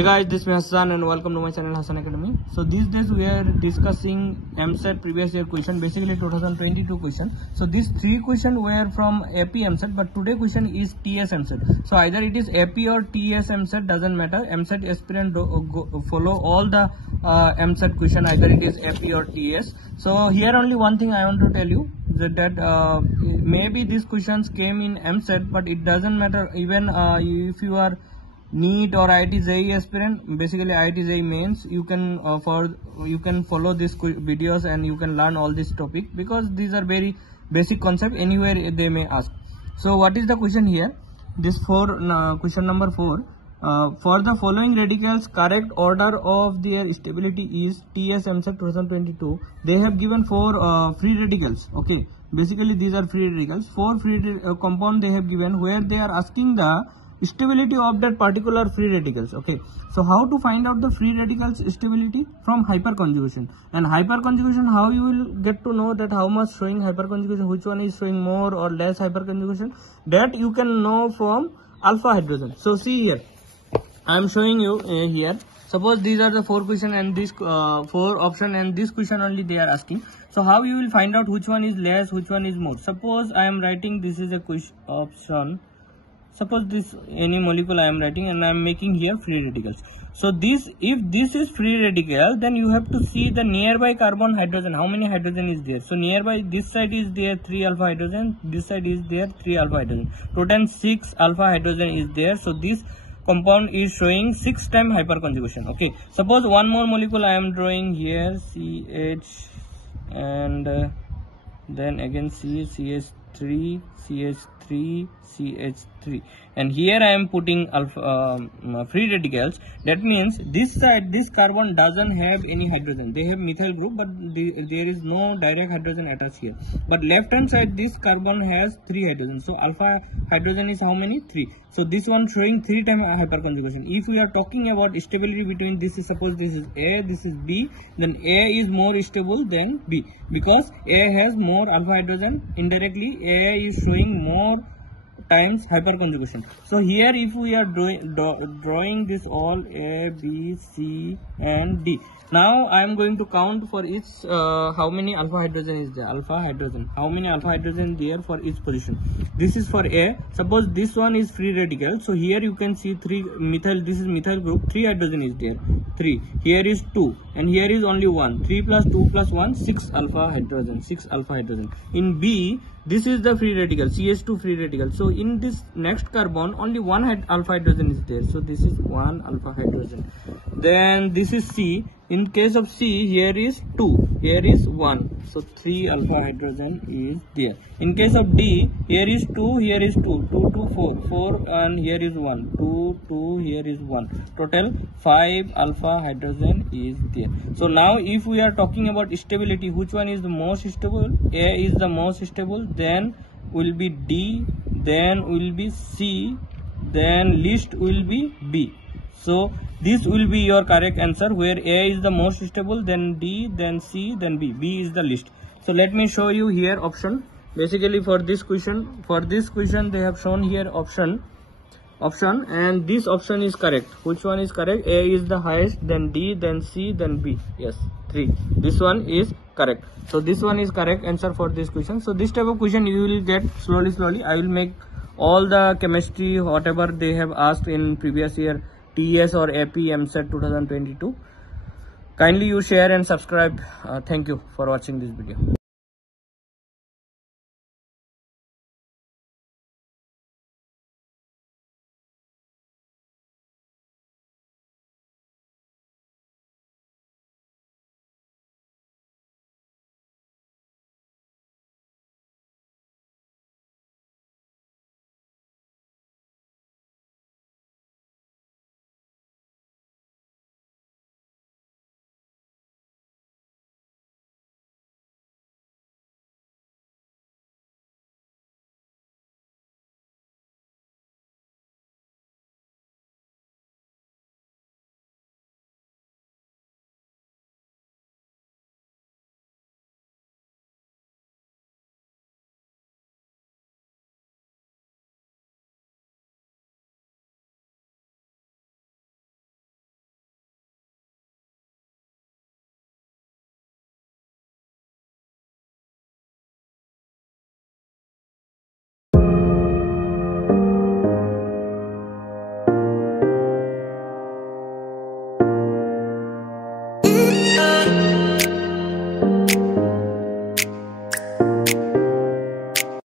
Hey guys, this is Hassan and welcome to my channel Hassan Academy. So these days we are discussing EAMCET previous year question, basically 2022 question. So these three questions were from AP EAMCET, but today question is TS EAMCET. So either it is AP or TS EAMCET, doesn't matter. EAMCET aspirant follow all the EAMCET question, either it is AP or TS. So here only one thing I want to tell you, that maybe these questions came in EAMCET, but it doesn't matter. Even if you are NEET or IIT JEE aspirant, basically IIT JEE mains, you can follow these videos and you can learn all this topic, because these are very basic concept. Anywhere they may ask. So what is the question here? This question number 4. For the following radicals, correct order of their stability is TS EAMCET 2022. They have given 4 free radicals. Okay, basically these are free radicals. 4 free compound they have given, where they are asking the stability of that particular free radicals. Okay, so how to find out the free radicals stability? From hyperconjugation. And hyperconjugation, how you will get to know that how much showing hyperconjugation, which one is showing more or less hyperconjugation? That you can know from alpha hydrogen. So see here, I am showing you here. Suppose these are the 4 questions and this 4 option, and this question only they are asking. So how you will find out which one is less, which one is more? Suppose I am writing, this is a question option. Suppose this any molecule I am writing and I am making here free radicals. So this, if this is free radical, then you have to see the nearby carbon hydrogen, how many hydrogen is there. So nearby, this side is there 3 alpha hydrogen, this side is there 3 alpha hydrogen, total 6 alpha hydrogen is there. So this compound is showing 6 times hyperconjugation. Okay, suppose one more molecule I am drawing here, CH, and then again CH3, CH3, CH3, and here I am putting alpha free radicals. That means this side, this carbon doesn't have any hydrogen, they have methyl group, but there is no direct hydrogen attached here. But left hand side, this carbon has 3 hydrogen, so alpha hydrogen is how many? 3. So this one showing 3 times hyperconjugation. If we are talking about stability between this is, suppose this is A, this is B, then A is more stable than B, because A has more alpha hydrogen. Indirectly A is showing more times hyperconjugation. So here if we are drawing this all A, B, C and D. Now I am going to count for each how many alpha hydrogen is there. Alpha hydrogen, how many alpha hydrogen there for each position. This is for A. Suppose this one is free radical, so here you can see 3 methyl, this is methyl group, 3 hydrogen is there, 3, here is 2, and here is only 1. 3 plus 2 plus 1, 6 alpha hydrogen, 6 alpha hydrogen. In B, this is the free radical, CH2 free radical. So in this next carbon, only 1 alpha hydrogen is there. So this is 1 alpha hydrogen. Then this is C. In case of C, here is 2, here is 1. So 3 alpha hydrogen is there. In case of D, here is 2, here is 2, 2, 2, 4, 4, and here is 1, 2, 2, here is 1. Total 5 alpha hydrogen is there. So now if we are talking about stability, which one is the most stable? A is the most stable, then will be D, then will be C, then least will be B. So this will be your correct answer, where A is the most stable, then D, then C, then B. B is the least. So let me show you here option. Basically for this question they have shown here option, and this option is correct. Which one is correct? A is the highest, then D, then C, then B. Yes, 3. This one is correct. So this one is correct answer for this question. So this type of question you will get slowly. I will make all the chemistry whatever they have asked in previous year TS or AP EAMCET 2022. Kindly you share and subscribe. Thank you for watching this video.